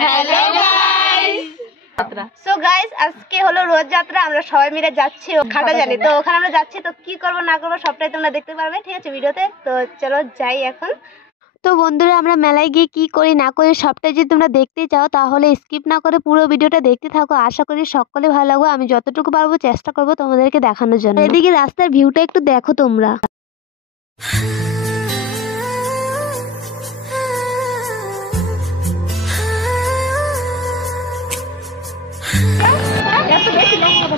Hello guys. So guys, আজকে হলো রোজ যাত্রা। আমরা সবাই মিলে যাচ্ছি খাটাজানি। তো ওখানে আমরা যাচ্ছি, তো কি করব না করব সবটাই তোমরা দেখতে পারবে, ঠিক আছে, ভিডিওতে। তো চলো যাই এখন। তো বন্ধুরা, আমরা মেলায় গিয়ে কি করি না করি সবটাই যদি তোমরা দেখতে চাও তাহলে স্কিপ না করে পুরো ভিডিওটা দেখতে থাকো। আশা করি সকলে ভালো লাগবে। আমি যতটুকু পারবো চেষ্টা করবো তোমাদেরকে দেখানোর জন্য। এদিকে রাস্তার ভিউটা একটু দেখো তোমরা।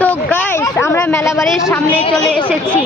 তো গাইস, আমরা মেলা বাড়ির সামনে চলে এসেছি।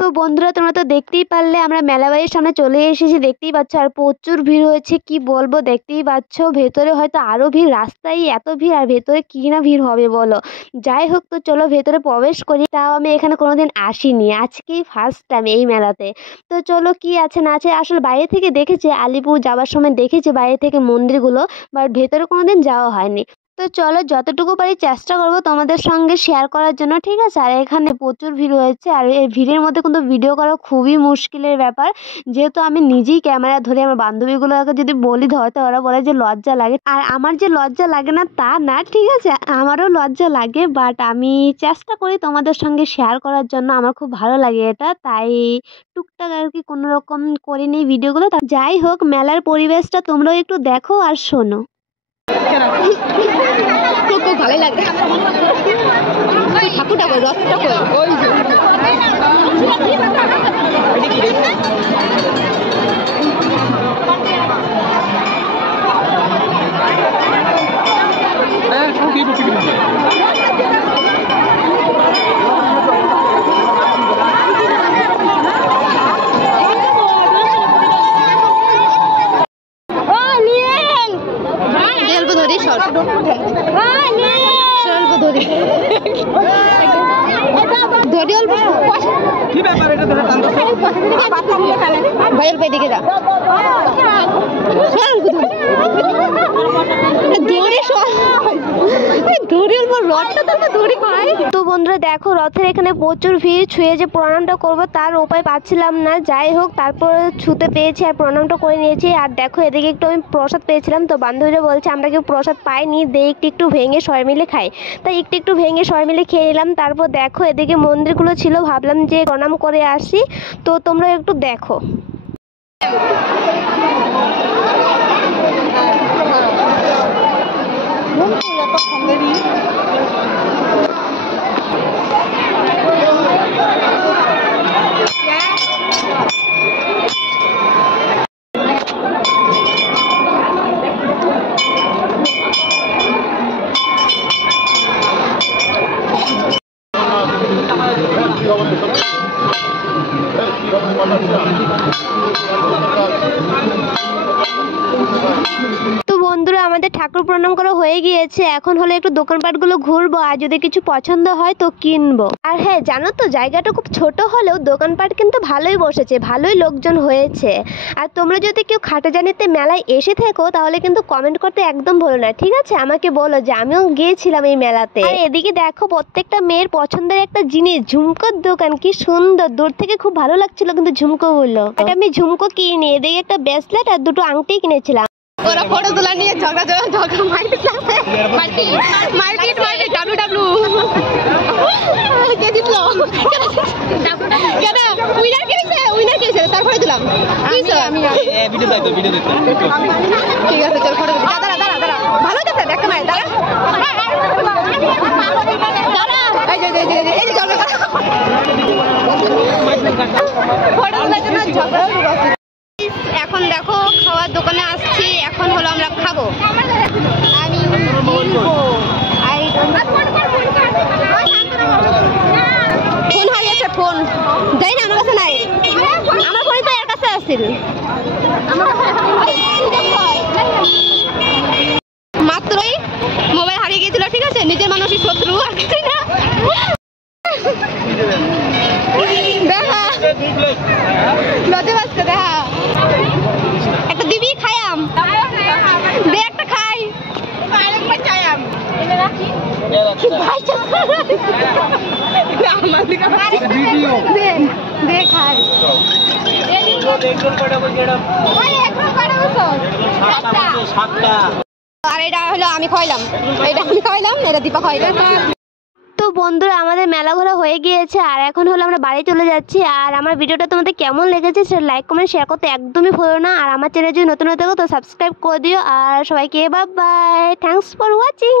তো বন্ধুরা, তোমরা তো দেখতেই পারলে আমরা মেলা বাড়ির সামনে চলে এসেছি, দেখতেই পাচ্ছ। আর প্রচুর ভিড় হয়েছে, কি বলবো, দেখতেই পাচ্ছ। ভেতরে হয়তো আরো ভিড়, রাস্তায় এত ভিড়, আর ভেতরে কি না ভিড় হবে বলো। যাই হোক, তো চলো ভেতরে প্রবেশ করি। তাও আমি এখানে কোনোদিন আসিনি, আজকেই ফার্স্ট টাইম এই মেলাতে। তো চলো কি আছে না আছে, আসলে বাইরে থেকে দেখেছি, আলিপুর যাওয়ার সময় দেখেছি বাইরে থেকে মন্দিরগুলো, বাট ভেতরে কোনোদিন যাওয়া হয়নি। তো চলো যতটুকু পারি চেষ্টা করব তোমাদের সঙ্গে শেয়ার করার জন্য, ঠিক আছে। আর এখানে প্রচুর ভিড় হয়েছে, আর এই ভিড়ের মধ্যে কিন্তু ভিডিও করা খুবই মুশকিলের ব্যাপার, যেহেতু আমি নিজেই ক্যামেরা ধরে। আমার বান্ধবীগুলোকে যদি বলি ধরতে, ওরা বলে যে লজ্জা লাগে। আর আমার যে লজ্জা লাগে না তা না, ঠিক আছে, আমারও লজ্জা লাগে, বাট আমি চেষ্টা করি তোমাদের সঙ্গে শেয়ার করার জন্য। আমার খুব ভালো লাগে এটা, তাই টুকটাক আর কি কোনো রকম করে নিই ভিডিওগুলো। যাই হোক, মেলার পরিবেশটা তোমরাও একটু দেখো আর শোনো। খুব ভালোই লাগবে। ঠাকুরটা কই, রথটা কই? ওই যে ভাইয়ের পে দিকে যা। তো বন্ধুরা দেখো, রথের এখানে প্রচুর ভিড়। ছুঁয়ে যে প্রণামটা করবো তার উপায় পাচ্ছিলাম না। যাই হোক, তারপর ছুতে পেয়েছি আর প্রণামটা করে নিয়েছি। আর দেখো, এদিকে একটু আমি প্রসাদ পেয়েছিলাম। তো বান্ধবীরা বলছে আমরা কেউ প্রসাদ পাইনি, দে একটু ভেঙে সবাই মিলে খাই। তাই একটু ভেঙে সবাই মিলে খেয়ে নিলাম। তারপর দেখো, এদিকে মন্দিরগুলো ছিল, ভাবলাম যে প্রণাম করে আসি। তো তোমরা একটু দেখো। তো বন্ধুরা, আমাদের ঠাকুর প্রণাম করা হয়ে গিয়েছে। এখন হলো একটু দোকানপাটগুলো ঘুরবো, আর যদি কিছু পছন্দ হয় তো কিনবো। আর হ্যাঁ, জানো তো, জায়গাটা খুব ছোট হলেও দোকানপাট কিন্তু ভালোই বসেছে, ভালোই লোকজন হয়েছে। আর তোমরা যদি কেউ খাটাজানিতে মেলায় এসে থাকো তাহলে কিন্তু কমেন্ট করতে একদম ভুলো না, ঠিক আছে। আমাকে বলো যে আমিও গিয়েছিলাম এই মেলাতে। আর এদিকে দেখো, প্রত্যেকটা মেয়ের পছন্দের একটা জিনিস, ঝুমকোর দোকান। কি সুন্দর, দূর থেকে খুব ভালো লাগছিল কিন্তু ঝুমকোগুলো। এটা আমি ঝুমকো কিনি, এদিকে একটা ব্রেসলেট আর দুটো আংটি কিনেছিলাম। ওরা ফটো তোলা নিয়ে ঝগড়া মারপিট ডাব্লু কে জিতলো, কেন উইনার কে হইছে তারপরে দিলাম। ভিডিও দাও, ঠিক আছে, চল ফটো দাঁড়া ভালো আছে, দেখতে মাই দাঁড়া এই যে ঝগড়া ফটো তোলার জন্য ঝগড়া। এখন দেখো, খাওয়ার দোকানে আসছি। এখন হলো আমরা খাবো। আমি ফোন হারিয়েছে, ফোন যাই না, আমার কাছে নাই। আমার ফোন তো এর কাছে আসছিল, মাত্রই মোবাইল হারিয়ে গিয়েছিল, ঠিক আছে। নিজের মানুষই শত্রু, দেখা লজ্জা পাচ্ছে, দেখা একটা দিবি খায়াম, দে একটা খাই। আর এটা হলো আমি খাইলাম, এটা দীপা খাইলাম। তো বন্ধুরা আমাদের মেলা ঘোরা হয়ে গিয়েছে, আর এখন হলো আমরা বাড়ি চলে যাচ্ছি। আর আমার ভিডিওটা তোমাদের কেমন লেগেছে সেটা লাইক কমেন্ট শেয়ার করতে একদমই ভুলো না। আর আমার চ্যানেল যদি নতুন হতে তো সাবস্ক্রাইব করে দিও। আর সবাইকে bye bye, thanks for watching.